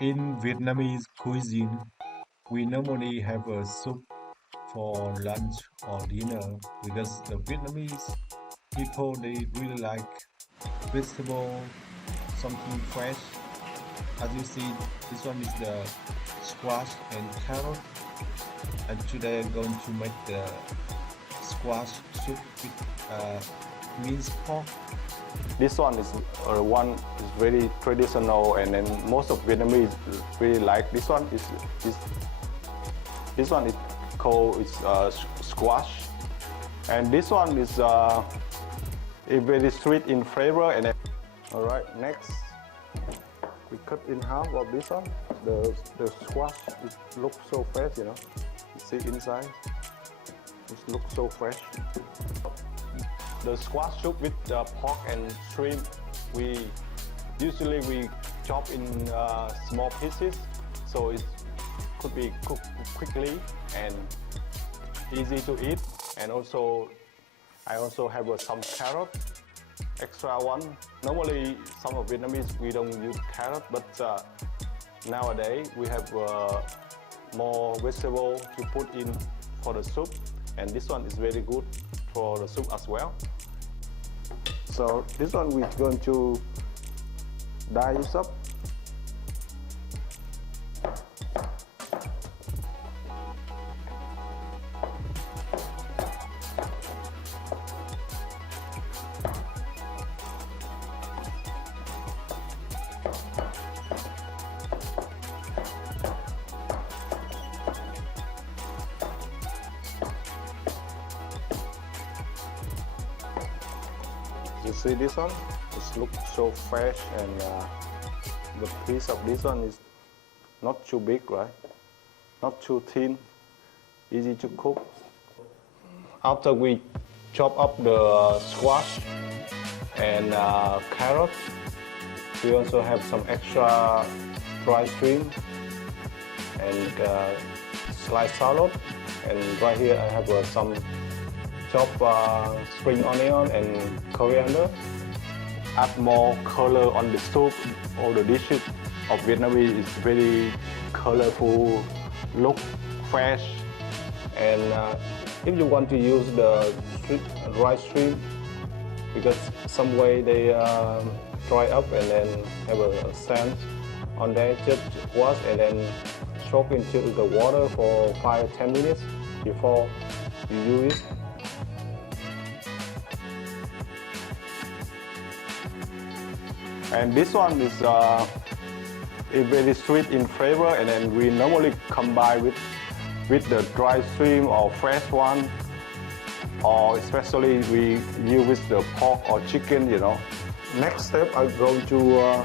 In Vietnamese cuisine, we normally have a soup for lunch or dinner because the Vietnamese people they really like vegetable, something fresh. As you see, this one is the squash and carrot, and today I'm going to make the squash soup with minced pork. This one is very traditional, and then most of Vietnamese really like this one. Is this one is called squash, and this one is very sweet in flavor. And then, all right, next we cut in half of this one. The squash it looks so fresh, you know. You see inside, it looks so fresh. The squash soup with pork and shrimp, we usually chop in small pieces, so it could be cooked quickly and easy to eat. And also, I also have some carrot, extra one. Normally, some of Vietnamese we don't use carrot, but nowadays we have more vegetable to put in for the soup, and this one is very good for the soup as well. So this one we're going to dice up. You see this one? It looks so fresh, and the piece of this one is not too big, right? Not too thin, easy to cook. After we chop up the squash and carrot, we also have some extra dry shrimp and sliced salad. And right here I have some chopped spring onion and coriander. Add more color on the soup. All the dishes of Vietnamese is very colorful, look fresh. And if you want to use the dry shrimp, because some way they dry up and then have a sand on there, just wash and then soak into the water for 5-10 minutes before you use it. And this one is very sweet in flavor, and then we normally combine with the dry shrimp or fresh one, or especially we use with the pork or chicken, you know. Next step, I'm going to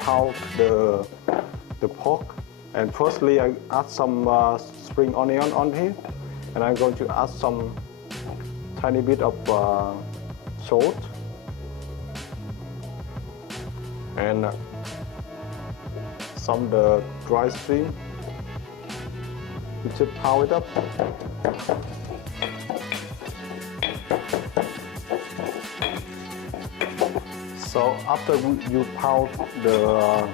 pound the pork, and firstly I add some spring onion on here, and I'm going to add some tiny bit of salt. And some the dry shrimp. We just pound it up. So after you pound the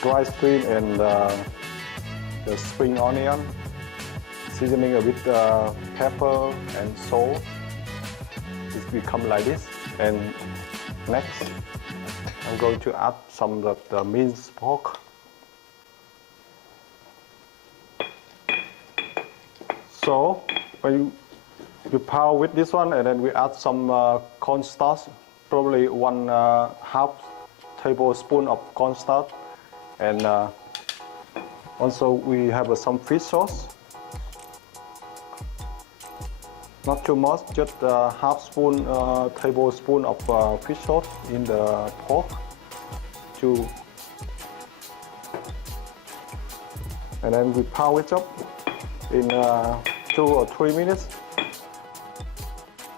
dry shrimp and the spring onion, seasoning a bit pepper and salt, it become like this. And next, I'm going to add some of the minced pork. So when you pound with this one, and then we add some cornstarch, probably 1/2 tablespoon of cornstarch, and also we have some fish sauce. Not too much, just a tablespoon of fish sauce in the pork. And then we pound it up in 2 or 3 minutes.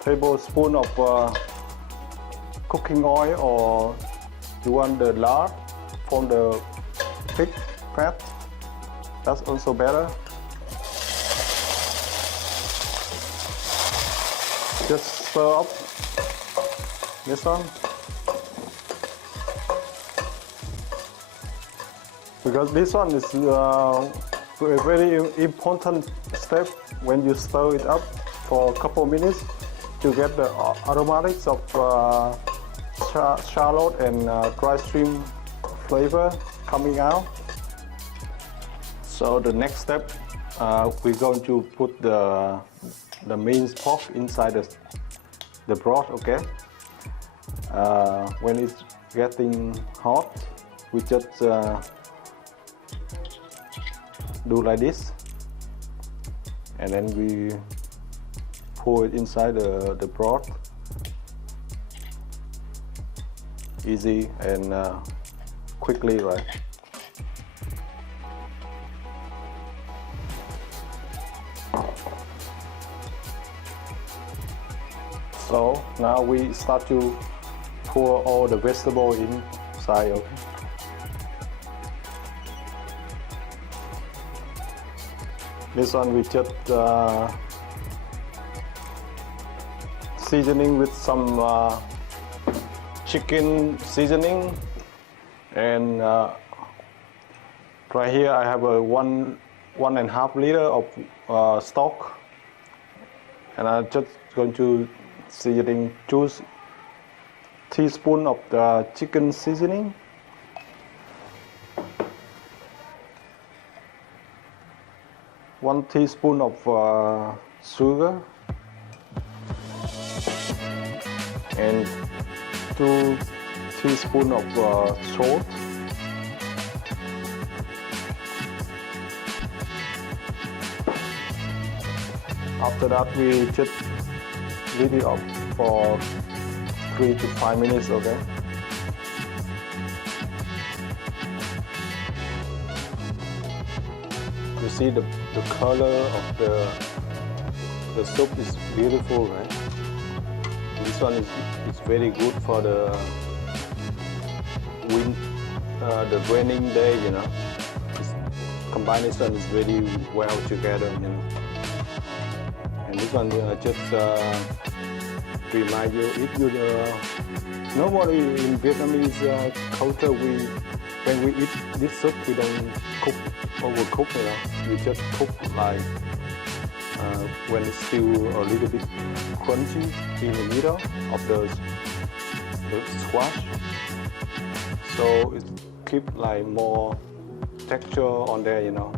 Tablespoon of cooking oil, or you want the lard from the pig fat, that's also better. Just stir up this one. because this one is a very important step when you stir it up for a couple minutes to get the aromatics of shallot and dry shrimp flavor coming out. So the next step, we're going to put the minced pork inside the broth. Okay. When it's getting hot, we just do like this, and then we pour it inside the broth. Easy and quickly, right? So now we start to pour all the vegetable inside. Okay. This one we just seasoning with some chicken seasoning, and right here I have a 1.5 liter of stock, and I'm just going to seasoning 2 teaspoons of the chicken seasoning, 1 teaspoon of sugar, and 2 teaspoons of salt. After that, we just leave it up for 3 to 5 minutes. Okay. You see the color of the soup is beautiful, right? This one is very good for the raining day, you know. This combination is very well together, you know. And this one just remind you, if you nobody in Vietnamese culture, when we eat this soup, we don't overcook, you know. We just cook like when it's still a little bit crunchy in the middle of the squash, so it keep like more texture on there, you know.